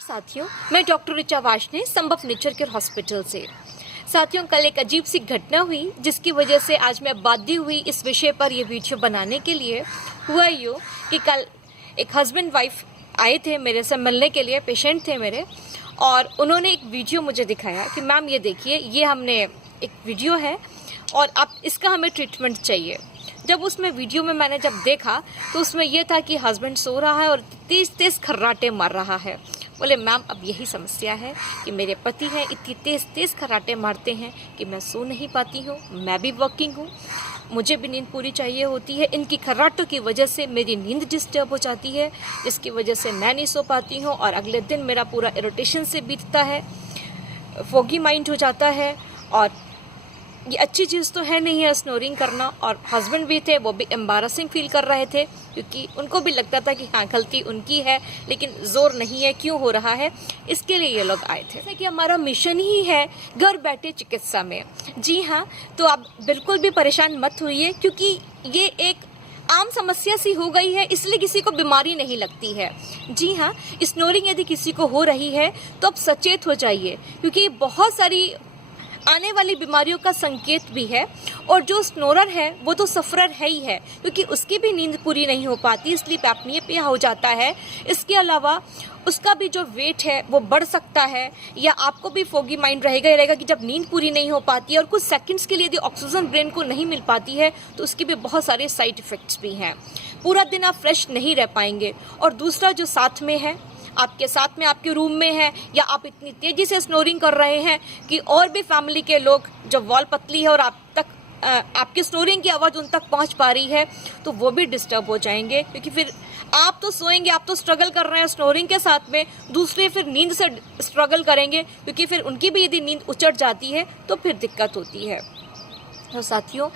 साथियों, मैं डॉक्टर ऋचा वार्ष्णेय संभव नेचर केयर हॉस्पिटल से। साथियों, कल एक अजीब सी घटना हुई जिसकी वजह से आज मैं बाध्य हुई इस विषय पर यह वीडियो बनाने के लिए। हुआ यूँ कि कल एक हस्बैंड वाइफ आए थे मेरे से मिलने के लिए, पेशेंट थे मेरे, और उन्होंने एक वीडियो मुझे दिखाया कि मैम ये देखिए, ये हमने एक वीडियो है और आप इसका हमें ट्रीटमेंट चाहिए। जब उसमें वीडियो में मैंने जब देखा तो उसमें यह था कि हस्बैंड सो रहा है और तेज़ तेज़ खर्राटे मार रहा है। बोले मैम अब यही समस्या है कि मेरे पति हैं, इतनी तेज़ तेज़ खर्राटे मारते हैं कि मैं सो नहीं पाती हूँ। मैं भी वर्किंग हूँ, मुझे भी नींद पूरी चाहिए होती है। इनकी खर्राटों की वजह से मेरी नींद डिस्टर्ब हो जाती है, जिसकी वजह से मैं नहीं सो पाती हूँ और अगले दिन मेरा पूरा इरिटेशन से बीतता है, फोगी माइंड हो जाता है। और ये अच्छी चीज़ तो है नहीं है स्नोरिंग करना। और हस्बैंड भी थे, वो भी एम्बारसिंग फील कर रहे थे क्योंकि उनको भी लगता था कि हाँ गलती उनकी है, लेकिन जोर नहीं है, क्यों हो रहा है, इसके लिए ये लोग आए थे। जैसे कि हमारा मिशन ही है घर बैठे चिकित्सा में। जी हाँ, तो आप बिल्कुल भी परेशान मत होइए क्योंकि ये एक आम समस्या सी हो गई है, इसलिए किसी को बीमारी नहीं लगती है। जी हाँ, स्नोरिंग यदि किसी को हो रही है तो आप सचेत हो जाइए क्योंकि बहुत सारी आने वाली बीमारियों का संकेत भी है। और जो स्नोरर है वो तो सफरर है ही है क्योंकि उसकी भी नींद पूरी नहीं हो पाती, स्लीप एपनिया हो जाता है। इसके अलावा उसका भी जो वेट है वो बढ़ सकता है, या आपको भी फोगी माइंड रहेगा ही रहेगा कि जब नींद पूरी नहीं हो पाती है और कुछ सेकंड्स के लिए यदि ऑक्सीजन ब्रेन को नहीं मिल पाती है तो उसके भी बहुत सारे साइड इफ़ेक्ट्स भी हैं। पूरा दिन आप फ्रेश नहीं रह पाएंगे। और दूसरा जो साथ में है, आपके साथ में आपके रूम में है, या आप इतनी तेज़ी से स्नोरिंग कर रहे हैं कि और भी फैमिली के लोग, जब वॉल पतली है और आप तक आपकी स्नोरिंग की आवाज़ उन तक पहुंच पा रही है तो वो भी डिस्टर्ब हो जाएंगे क्योंकि फिर आप तो सोएंगे, आप तो स्ट्रगल कर रहे हैं स्नोरिंग के साथ में, दूसरे फिर नींद से स्ट्रगल करेंगे क्योंकि फिर उनकी भी यदि नींद उचट जाती है तो फिर दिक्कत होती है। तो साथियों,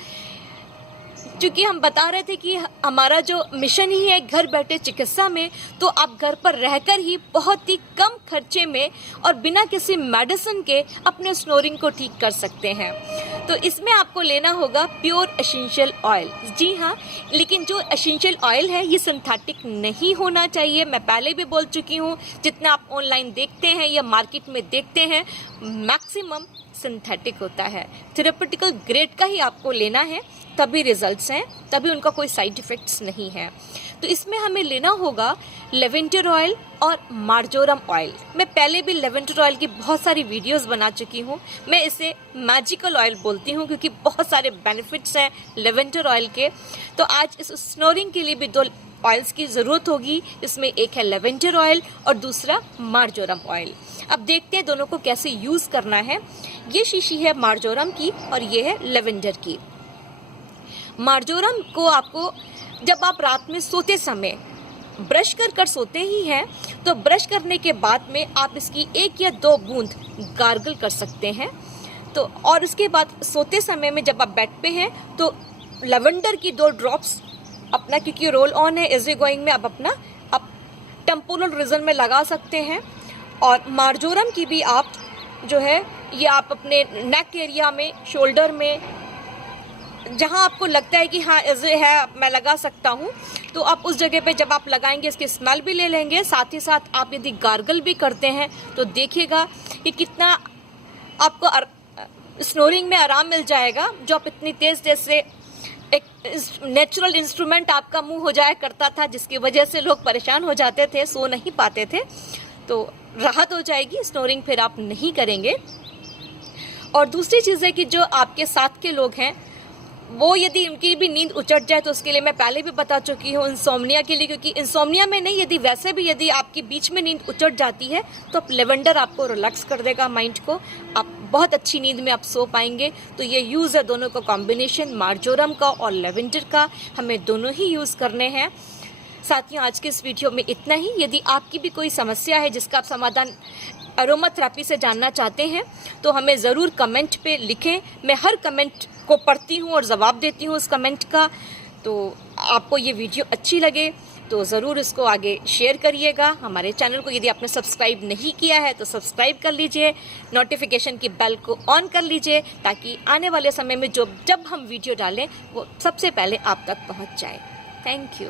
क्योंकि हम बता रहे थे कि हमारा जो मिशन ही है घर बैठे चिकित्सा में, तो आप घर पर रहकर ही बहुत ही कम खर्चे में और बिना किसी मेडिसिन के अपने स्नोरिंग को ठीक कर सकते हैं। तो इसमें आपको लेना होगा प्योर एसेंशियल ऑयल। जी हाँ, लेकिन जो एसेंशियल ऑयल है ये सिंथेटिक नहीं होना चाहिए। मैं पहले भी बोल चुकी हूँ, जितना आप ऑनलाइन देखते हैं या मार्केट में देखते हैं मैक्सिमम सिंथेटिक होता है। थेरेपेटिकल ग्रेड का ही आपको लेना है, तभी रिजल्ट्स हैं, तभी उनका कोई साइड इफ़ेक्ट्स नहीं है। तो इसमें हमें लेना होगा लेवेंडर ऑयल और मार्जोरम ऑयल। मैं पहले भी लेवेंडर ऑयल की बहुत सारी वीडियोस बना चुकी हूँ। मैं इसे मैजिकल ऑयल बोलती हूँ क्योंकि बहुत सारे बेनिफिट्स हैं लेवेंडर ऑयल के। तो आज इस स्नोरिंग के लिए भी दो ऑयल्स की ज़रूरत होगी। इसमें एक है लेवेंडर ऑयल और दूसरा मार्जोरम ऑयल। अब देखते हैं दोनों को कैसे यूज़ करना है। ये शीशी है मार्जोरम की और ये है लेवेंडर की। मार्जोरम को आपको जब आप रात में सोते समय ब्रश कर सोते ही हैं तो ब्रश करने के बाद में आप इसकी 1 या 2 बूंद गार्गल कर सकते हैं। तो और उसके बाद सोते समय में जब आप बेड पे हैं तो लेवेंडर की 2 ड्रॉप्स अपना, क्योंकि रोल ऑन है इजी गोइंग में, आप टेम्पोरल रीजन में लगा सकते हैं। और मार्जोरम की भी आप जो है ये आप अपने नेक एरिया में, शोल्डर में, जहाँ आपको लगता है कि हाँ इजी है मैं लगा सकता हूँ, तो आप उस जगह पे जब आप लगाएंगे इसकी स्मेल भी ले लेंगे। साथ ही साथ आप यदि गार्गल भी करते हैं तो देखिएगा कि कितना आपको स्नोरिंग में आराम मिल जाएगा। जो आप इतनी तेज़ से एक नेचुरल इंस्ट्रूमेंट आपका मुंह हो जाया करता था जिसकी वजह से लोग परेशान हो जाते थे, सो नहीं पाते थे, तो राहत हो जाएगी, स्नोरिंग फिर आप नहीं करेंगे। और दूसरी चीज़ है कि जो आपके साथ के लोग हैं वो यदि उनकी भी नींद उचट जाए तो उसके लिए मैं पहले भी बता चुकी हूँ इंसोम्निया के लिए, क्योंकि इंसोम्निया में नहीं, यदि वैसे भी यदि आपकी बीच में नींद उचट जाती है तो आप लेवेंडर आपको रिलैक्स कर देगा माइंड को, आप बहुत अच्छी नींद में आप सो पाएंगे। तो ये यूज़ है दोनों का कॉम्बिनेशन, मार्जोरम का और लेवेंडर का, हमें दोनों ही यूज़ करने हैं। साथियों, आज के इस वीडियो में इतना ही। यदि आपकी भी कोई समस्या है जिसका आप समाधान अरोमा थेरेपी से जानना चाहते हैं तो हमें ज़रूर कमेंट पे लिखें। मैं हर कमेंट को पढ़ती हूँ और जवाब देती हूँ उस कमेंट का। तो आपको ये वीडियो अच्छी लगे तो ज़रूर इसको आगे शेयर करिएगा। हमारे चैनल को यदि आपने सब्सक्राइब नहीं किया है तो सब्सक्राइब कर लीजिए, नोटिफिकेशन की बेल को ऑन कर लीजिए ताकि आने वाले समय में जब हम वीडियो डालें वो सबसे पहले आप तक पहुँच जाए। Thank you.